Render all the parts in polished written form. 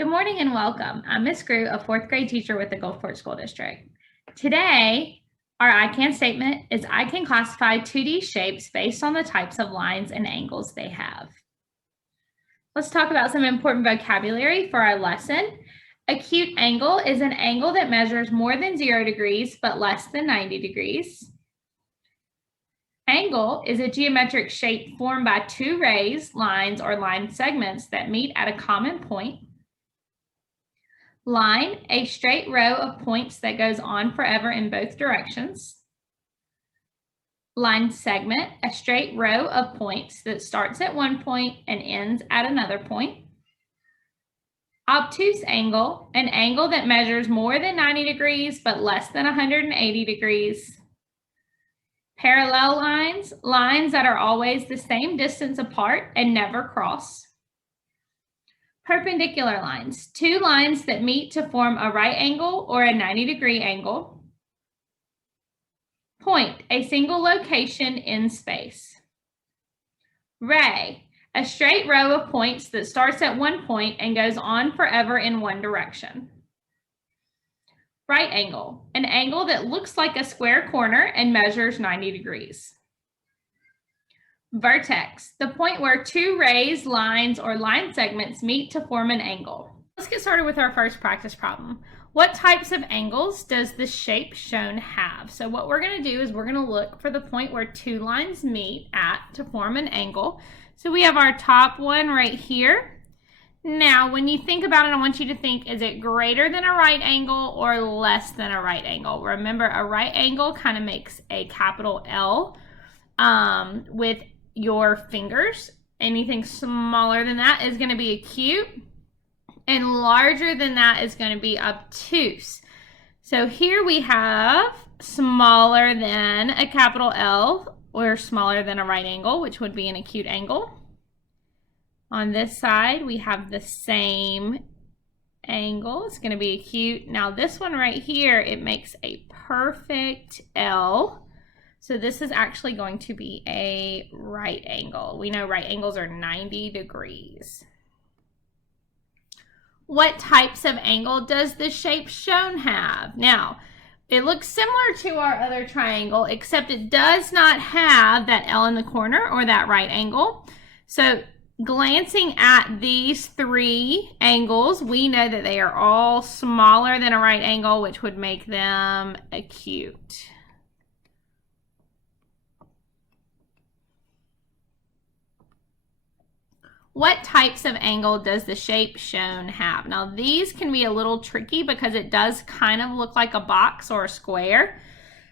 Good morning and welcome. I'm Ms. Grew, a fourth grade teacher with the Gulfport School District. Today, our I can statement is I can classify 2D shapes based on the types of lines and angles they have. Let's talk about some important vocabulary for our lesson. Acute angle is an angle that measures more than 0 degrees but less than 90 degrees. Angle is a geometric shape formed by two rays, lines, or line segments that meet at a common point. Line, a straight row of points that goes on forever in both directions. Line segment, a straight row of points that starts at one point and ends at another point. Obtuse angle, an angle that measures more than 90 degrees but less than 180 degrees. Parallel lines, lines that are always the same distance apart and never cross. Perpendicular lines, two lines that meet to form a right angle or a 90-degree angle. Point, a single location in space. Ray, a straight row of points that starts at one point and goes on forever in one direction. Right angle, an angle that looks like a square corner and measures 90 degrees. Vertex, the point where two rays, lines, or line segments meet to form an angle. Let's get started with our first practice problem. What types of angles does the shape shown have? So what we're going to do is we're going to look for the point where two lines meet at to form an angle. So we have our top one right here. Now, when you think about it, I want you to think, is it greater than a right angle or less than a right angle? Remember, a right angle kind of makes a capital L with your fingers. Anything smaller than that is going to be acute, and larger than that is going to be obtuse. So here we have smaller than a capital L, or smaller than a right angle, which would be an acute angle. On this side, we have the same angle. It's going to be acute. Now this one right here, it makes a perfect L. So this is actually going to be a right angle. We know right angles are 90 degrees. What types of angle does the shape shown have? Now, it looks similar to our other triangle, except it does not have that L in the corner or that right angle. So glancing at these three angles, we know that they are all smaller than a right angle, which would make them acute. What types of angle does the shape shown have? Now these can be a little tricky because it does kind of look like a box or a square,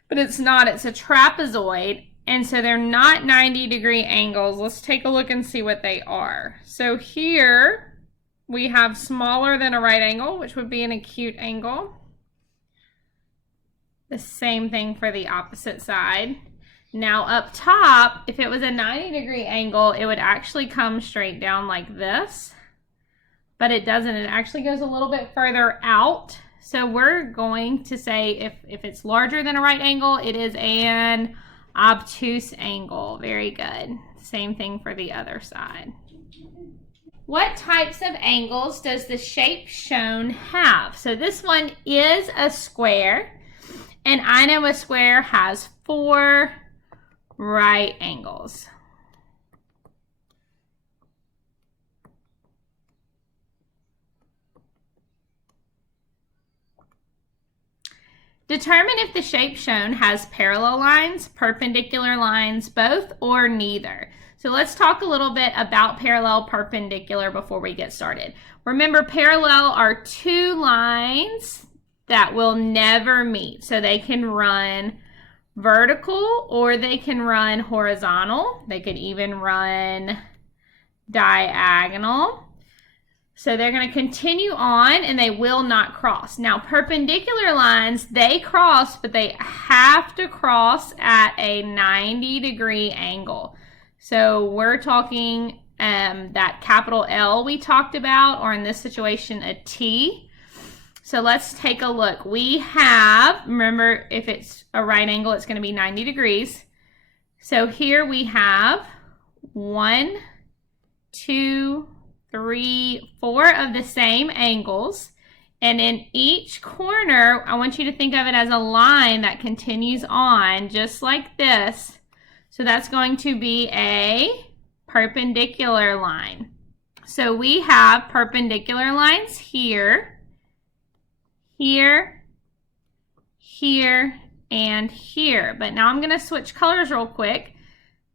but it's not. It's a trapezoid, and so they're not 90-degree angles. Let's take a look and see what they are. So here we have smaller than a right angle, which would be an acute angle. The same thing for the opposite side. Now up top, if it was a 90-degree angle, it would actually come straight down like this, but it doesn't. It actually goes a little bit further out. So we're going to say if it's larger than a right angle, it is an obtuse angle. Very good. Same thing for the other side. What types of angles does the shape shown have? So this one is a square, and I know a square has 4 right angles. Determine if the shape shown has parallel lines, perpendicular lines, both, or neither. So let's talk a little bit about parallel, perpendicular before we get started. Remember, parallel are two lines that will never meet. So they can run vertical or they can run horizontal. They could even run diagonal. So they're going to continue on and they will not cross. Now perpendicular lines, they cross, but they have to cross at a 90-degree angle. So we're talking that capital L we talked about, or in this situation a T. So let's take a look. We have, remember, if it's a right angle, it's going to be 90 degrees. So here we have 1, 2, 4 of the same angles. And in each corner, I want you to think of it as a line that continues on just like this. So that's going to be a perpendicular line. So we have perpendicular lines here, here, here, and here. But now I'm going to switch colors real quick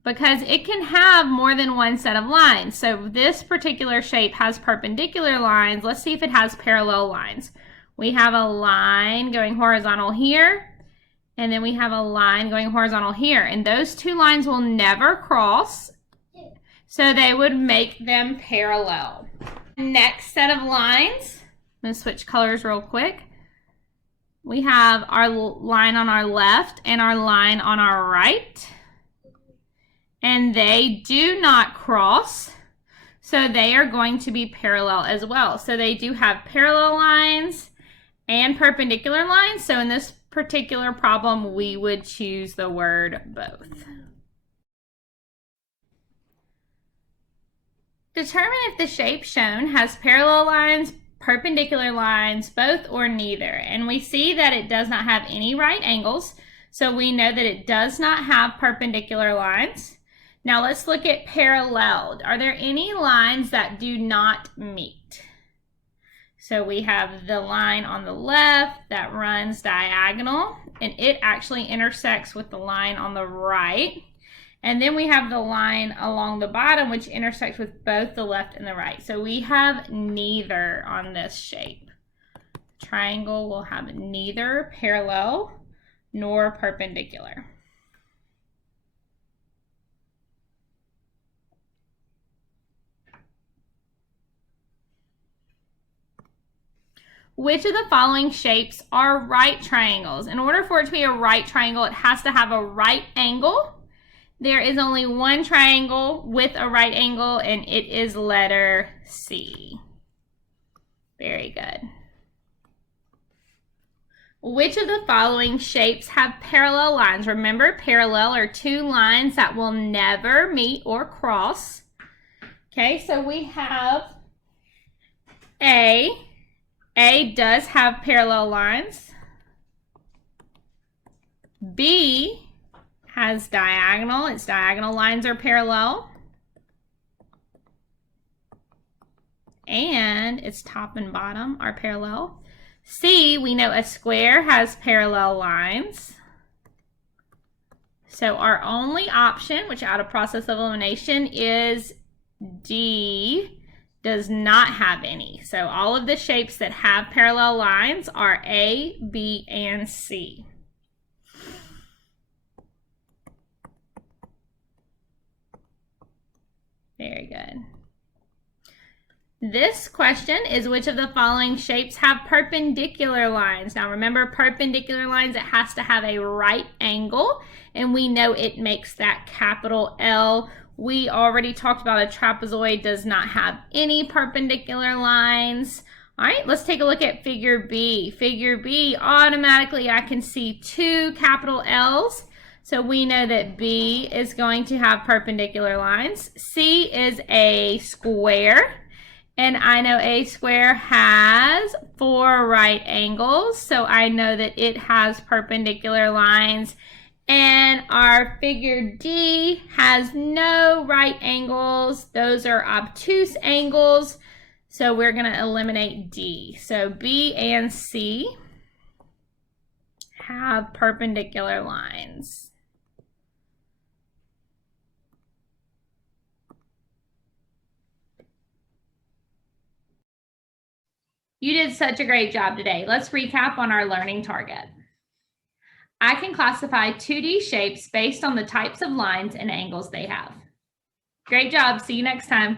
because it can have more than one set of lines. So this particular shape has perpendicular lines. Let's see if it has parallel lines. We have a line going horizontal here, and then we have a line going horizontal here. And those two lines will never cross, so they would make them parallel. Next set of lines, I'm going to switch colors real quick. We have our line on our left and our line on our right. And they do not cross, so they are going to be parallel as well. So they do have parallel lines and perpendicular lines. So in this particular problem, we would choose the word both. Determine if the shape shown has parallel lines, perpendicular lines, both or neither. And we see that it does not have any right angles, so we know that it does not have perpendicular lines. Now let's look at paralleled. Are there any lines that do not meet? So we have the line on the left that runs diagonal, and it actually intersects with the line on the right. And then we have the line along the bottom, which intersects with both the left and the right. So we have neither on this shape. Triangle will have neither parallel nor perpendicular. Which of the following shapes are right triangles? In order for it to be a right triangle, it has to have a right angle. There is only one triangle with a right angle, and it is letter C. Very good. Which of the following shapes have parallel lines? Remember, parallel are two lines that will never meet or cross. Okay, so we have A. A does have parallel lines. B has diagonal. Its diagonal lines are parallel. And its top and bottom are parallel. C, we know a square has parallel lines. So our only option, which out of process of elimination, is D, does not have any. So all of the shapes that have parallel lines are A, B, and C. Very good. This question is which of the following shapes have perpendicular lines? Now remember, perpendicular lines, it has to have a right angle, and we know it makes that capital L. We already talked about a trapezoid does not have any perpendicular lines. All right, let's take a look at figure B. Figure B, automatically I can see two capital L's. So we know that B is going to have perpendicular lines. C is a square. And I know a square has 4 right angles. So I know that it has perpendicular lines. And our figure D has no right angles. Those are obtuse angles. So we're going to eliminate D. So B and C have perpendicular lines. You did such a great job today. Let's recap on our learning target. I can classify 2D shapes based on the types of lines and angles they have. Great job. See you next time.